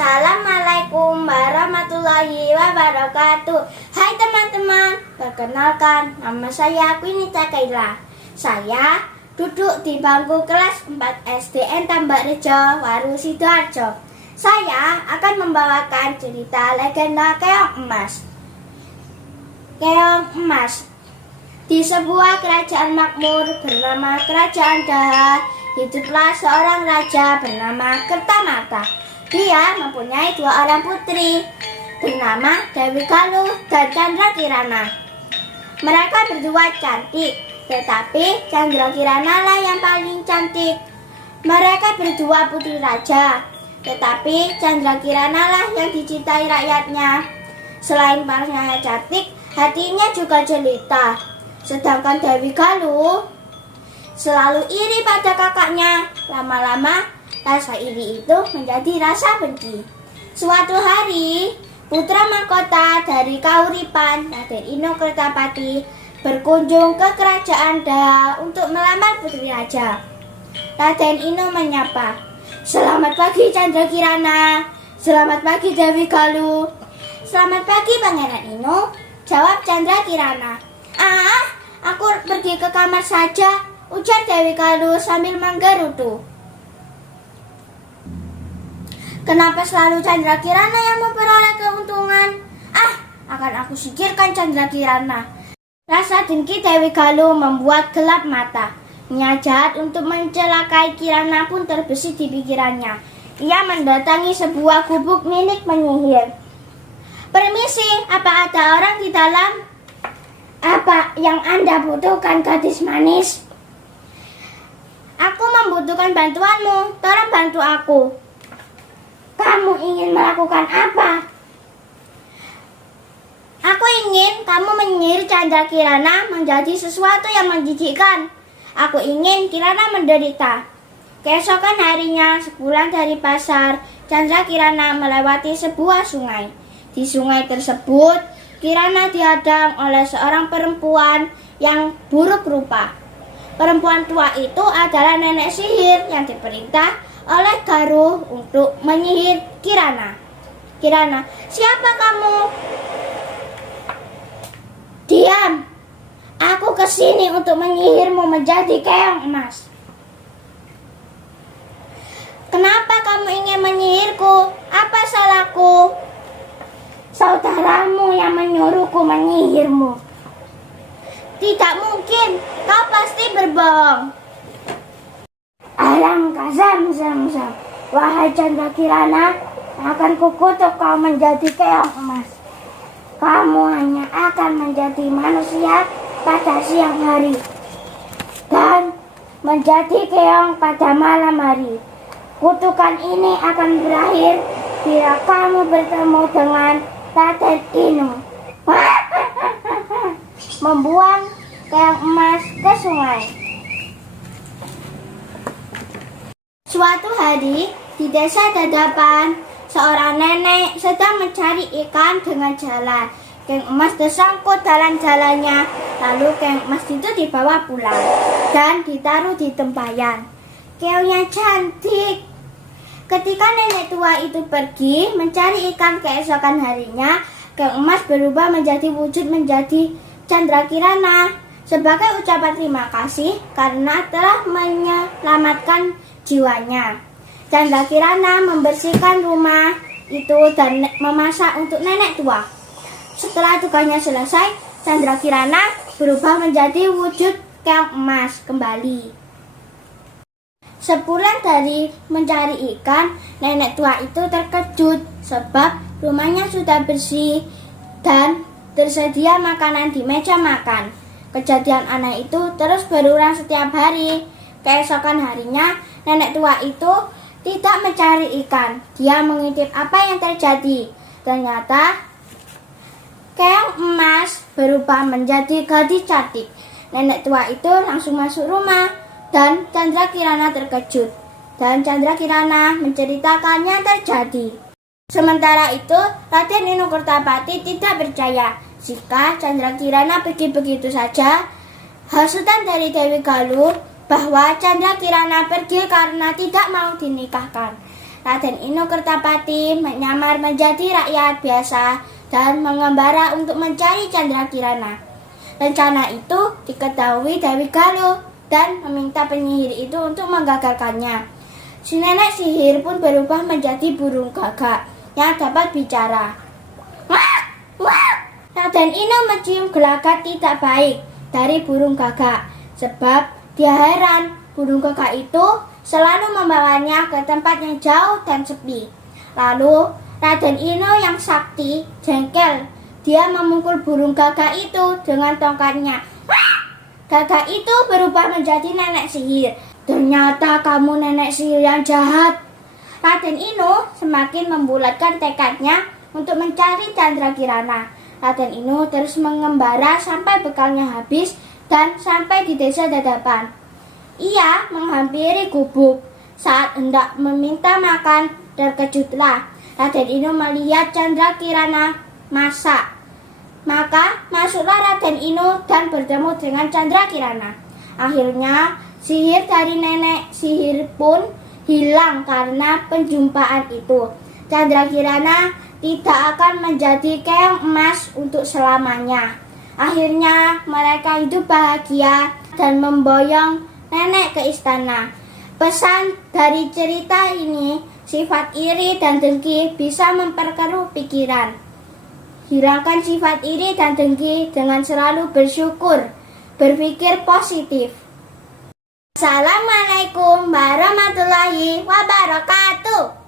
Assalamualaikum warahmatullahi wabarakatuh. Hai teman-teman, perkenalkan nama saya Quinita Kaila. Saya duduk di bangku kelas 4 SDN Tambak Rejo, Waru Sidoarjo. Saya akan membawakan cerita legenda Keong Emas. Keong Emas. Di sebuah kerajaan makmur bernama Kerajaan Daha, hiduplah seorang raja bernama Kertamata. Dia mempunyai 2 orang putri bernama Dewi Galuh dan Chandra Kirana. Mereka berdua cantik, tetapi Chandra Kirana lah yang paling cantik. Mereka berdua putri raja, tetapi Chandra Kirana lah yang dicintai rakyatnya. Selain parasnya cantik, hatinya juga jelita. Sedangkan Dewi Galuh selalu iri pada kakaknya. Lama-lama rasa iri itu menjadi rasa benci. Suatu hari, putra mahkota dari Kahuripan, Raden Ino Kertapati, berkunjung ke kerajaan Daha untuk melamar putri raja. Raden Ino menyapa, "Selamat pagi Chandra Kirana." "Selamat pagi Dewi Galuh." "Selamat pagi Pangeran Ino," jawab Chandra Kirana. Aku pergi ke kamar saja," ujar Dewi Galuh sambil menggerutu. "Kenapa selalu Chandra Kirana yang memperoleh keuntungan? Akan aku singkirkan Chandra Kirana." Rasa dengki Dewi Galuh membuat gelap mata. Niat jahat untuk mencelakai Kirana pun terbesit di pikirannya. Ia mendatangi sebuah gubuk milik penyihir. "Permisi, apa ada orang di dalam?" "Apa yang Anda butuhkan, gadis manis?" "Aku membutuhkan bantuanmu, tolong bantu aku." "Kamu ingin melakukan apa?" "Aku ingin kamu menyihir Chandra Kirana menjadi sesuatu yang menjijikkan. Aku ingin Kirana menderita." Keesokan harinya, sepulang dari pasar, Chandra Kirana melewati sebuah sungai. Di sungai tersebut, Kirana dihadang oleh seorang perempuan yang buruk rupa. Perempuan tua itu adalah nenek sihir yang diperintah oleh Galuh untuk menyihir Kirana. "Kirana, siapa kamu?" "Diam! Aku kesini untuk menyihirmu menjadi keong emas." "Kenapa kamu ingin menyihirku? Apa salahku?" "Saudaramu yang menyuruhku menyihirmu." "Tidak mungkin, kau pasti berbohong." "Alangkah zam. Wahai Chandra Kirana, akan kukutuk kau menjadi keong emas. Kamu hanya akan menjadi manusia pada siang hari dan menjadi keong pada malam hari. Kutukan ini akan berakhir bila kamu bertemu dengan Raden Ino." Membuang keong emas ke sungai. Suatu hari, di desa Dadapan, seorang nenek sedang mencari ikan dengan jala. Keong emas tersangkut dalam jalannya, lalu keong emas itu dibawa pulang dan ditaruh di tempayan. Keongnya cantik. Ketika nenek tua itu pergi mencari ikan keesokan harinya, keong emas berubah menjadi wujud menjadi Chandra Kirana sebagai ucapan terima kasih karena telah menyelamatkan jiwanya. Chandra Kirana membersihkan rumah itu dan memasak untuk nenek tua. Setelah tugasnya selesai, Chandra Kirana berubah menjadi wujud keong emas kembali. Sepulang dari mencari ikan, nenek tua itu terkejut sebab rumahnya sudah bersih dan tersedia makanan di meja makan. Kejadian aneh itu terus berulang setiap hari. Keesokan harinya, nenek tua itu tidak mencari ikan. Dia mengintip apa yang terjadi. Ternyata keong emas berubah menjadi gadis cantik. Nenek tua itu langsung masuk rumah dan Chandra Kirana terkejut. Dan Chandra Kirana menceritakannya terjadi. Sementara itu, Raden Ino Kertapati tidak percaya jika Chandra Kirana pergi begitu saja. Hasutan dari Dewi Galuh bahwa Chandra Kirana pergi karena tidak mau dinikahkan. Raden Inu Kertapati menyamar menjadi rakyat biasa dan mengembara untuk mencari Candrakirana. Rencana itu diketahui Dewi Galuh dan meminta penyihir itu untuk menggagalkannya. Si nenek sihir pun berubah menjadi burung gagak yang dapat bicara. Wah! Wah! Raden Inu mencium gelagat tidak baik dari burung gagak, sebab dia heran burung gagak itu selalu membawanya ke tempat yang jauh dan sepi. Lalu Raden Inu yang sakti jengkel. Dia memukul burung gagak itu dengan tongkatnya. Wah! Gagak itu berubah menjadi nenek sihir. Ternyata kamu nenek sihir yang jahat. Raden Inu semakin membulatkan tekadnya untuk mencari Candrakirana. Raden Inu terus mengembara sampai bekalnya habis dan sampai di desa Dadapan. Ia menghampiri gubuk. Saat hendak meminta makan, terkejutlah. Raden Inu melihat Candrakirana masak. Maka masuklah Raden Inu dan bertemu dengan Candrakirana. Akhirnya sihir dari nenek sihir pun hilang karena penjumpaan itu. Candrakirana tidak akan menjadi keong emas untuk selamanya. Akhirnya mereka hidup bahagia dan memboyong nenek ke istana. Pesan dari cerita ini, sifat iri dan dengki bisa memperkeruh pikiran. Hilangkan sifat iri dan dengki dengan selalu bersyukur, berpikir positif. Assalamualaikum warahmatullahi wabarakatuh.